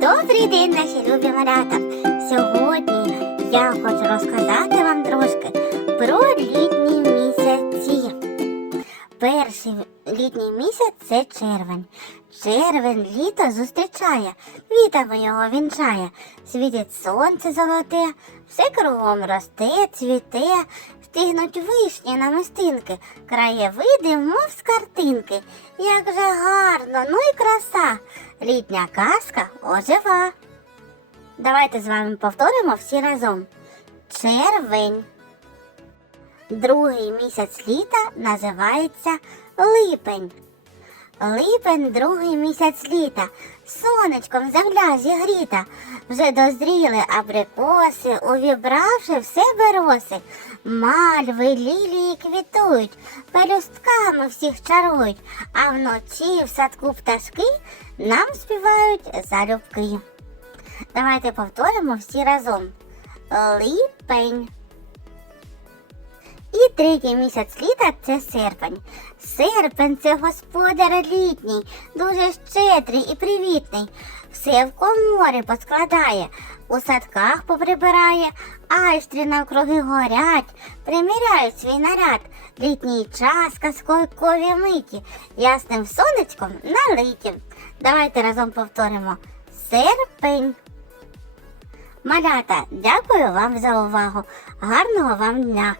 Добрий день, наші любі малята! Сьогодні я хочу розказати вам трошки про літні місяці. Перший літній місяць це червень. Червень літо зустрічає, вітами його вінчає. Світить сонце золоте, все кругом росте, цвіте, стигнуть вишні на мистинки, краєвиди, мов з картинки. Як же гарно, ну і краса. Літня казка ожива. Давайте з вами повторимо всі разом. Червень. Другий місяць літа називається липень. Липень другий місяць літа. Сонечком земля зігріта. Вже дозріли абрикоси, увібравши в себе роси. Мальви, лілії квітують, пелюстками всіх чарують, а вночі в садку пташки нам співають залюбки. Давайте повторимо всі разом. Липень. Третій місяць літа це серпень. Серпень це господар літній, дуже щедрий і привітний. Все в коморі поскладає, у садках поприбирає, айстри навкруги горять, приміряють свій наряд. Літній час казкові миті, ясним сонечком налиті. Давайте разом повторимо. Серпень. Малята, дякую вам за увагу. Гарного вам дня!